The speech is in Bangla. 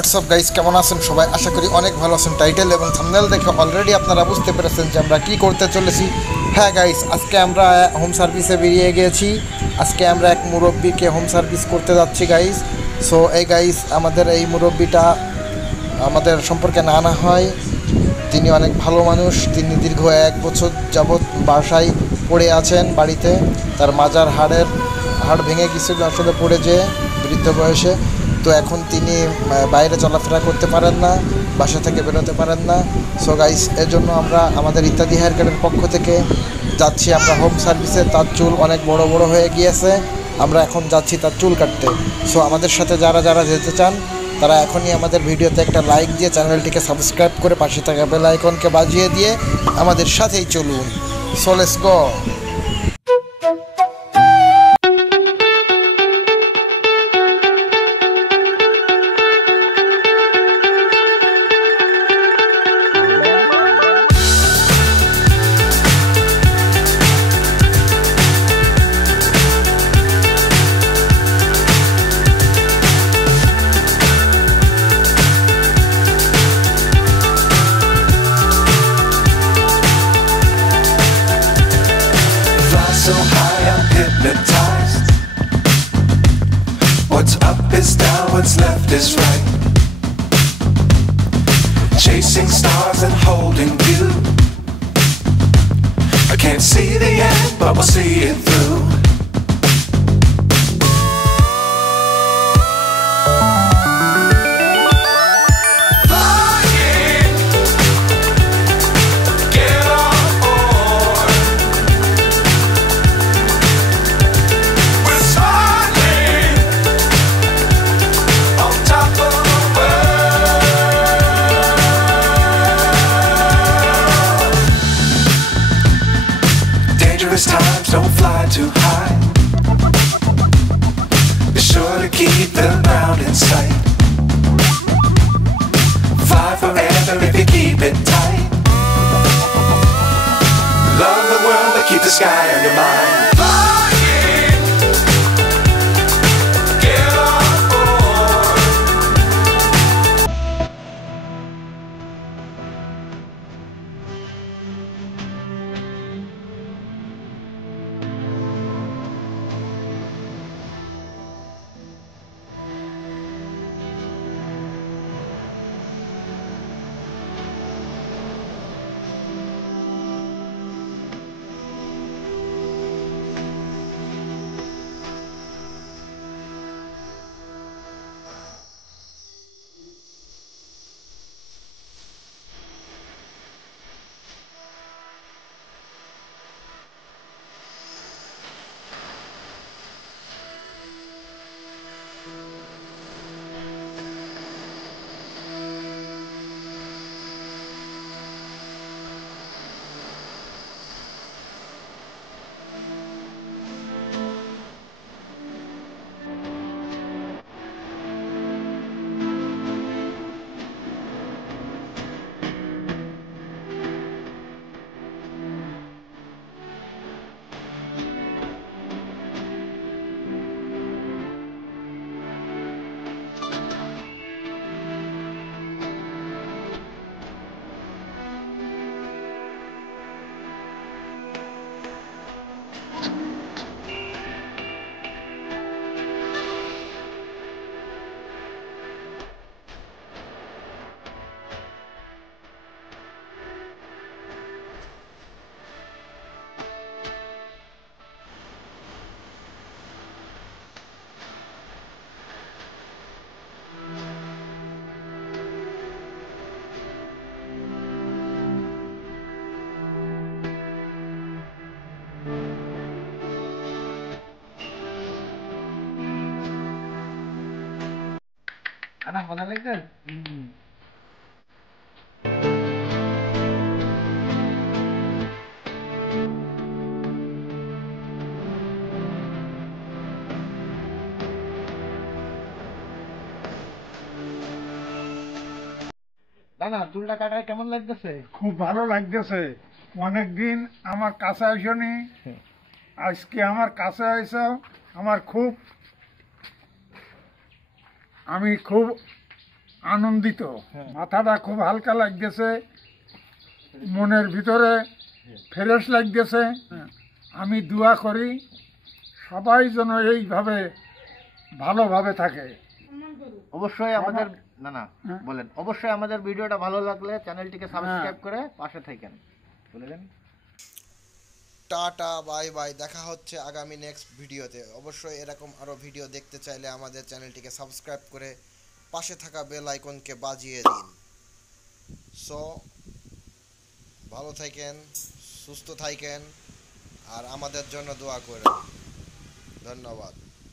হোয়াটসঅ্যাপ গাইস, কেমন আছেন সবাই? আশা করি অনেক ভালো আছেন। টাইটেল এবং থাম্বনেল দেখে অলরেডি আপনারা বুঝতে পেরেছেন যে আমরা কি করতে চলেছি। হ্যাঁ গাইস, আজকে আমরা হোম সার্ভিসে বেরিয়ে গিয়েছি। আজকে আমরা এক মুরব্বিকে হোম সার্ভিস করতে যাচ্ছি গাইস। সো এই গাইস, আমাদের এই মুরব্বিটা আমাদের সম্পর্কে না হয়, তিনি অনেক ভালো মানুষ। তিনি দীর্ঘ 1 বছর যাবৎ বাসায় পড়ে আছেন বাড়িতে। তার মাজার হাড় ভেঙে গেছিল আসলে পড়ে যেয়ে বৃদ্ধ বয়সে। তো এখন তিনি বাইরে চলাফেরা করতে পারেন না, বাসা থেকে বেরোতে পারেন না। সো গাইস, এর জন্য আমরা আমাদের ইত্যাদি হেয়ার কাটের পক্ষ থেকে যাচ্ছি আমরা হোম সার্ভিসে। তার চুল অনেক বড় বড় হয়ে গিয়েছে, আমরা এখন যাচ্ছি তার চুল কাটতে। সো আমাদের সাথে যারা যারা যেতে চান তারা এখনই আমাদের ভিডিওতে একটা লাইক দিয়ে চ্যানেলটিকে সাবস্ক্রাইব করে পাশে থাকা বেল আইকনকে বাজিয়ে দিয়ে আমাদের সাথেই চলুন। So let's go. So high, I'm hypnotized. What's up is down, what's left is right. Chasing stars and holding you. I can't see the end, but we'll see it through. Times don't fly too high. Be sure to keep the ground in sight. Fly forever if you keep it tight. Love the world but keep the sky on your mind. Anak mana lagi kan? দাদা, চুলটা কাটায় কেমন লাগতেছে? খুব ভালো লাগতেছে। অনেকদিন আমার কাছে আইসনি, আজকে আমার কাছে আইসো। আমি খুব আনন্দিত, মাথাটা খুব হালকা লাগতেছে, মনের ভিতরে ফ্রেশ লাগতেছে। আমি দোয়া করি সবাই যেন এইভাবে ভালোভাবে থাকে। অবশ্যই আমাদের না না হ্যাঁ। বলেন, অবশ্যই আমাদের ভিডিওটা ভালো লাগলে চ্যানেলটিকে সাবস্ক্রাইব করে পাশে থাকেন। বলে দেন। টাটা, বাই বাই, দেখা হচ্ছে আগামী নেক্সট ভিডিওতে। অবশ্যই এরকম আরও ভিডিও দেখতে চাইলে আমাদের চ্যানেলটিকে সাবস্ক্রাইব করে পাশে থাকা বেল আইকনকে বাজিয়ে দিন। সো ভালো থাকেন, সুস্থ থাকেন আর আমাদের জন্য দোয়া করেন। ধন্যবাদ।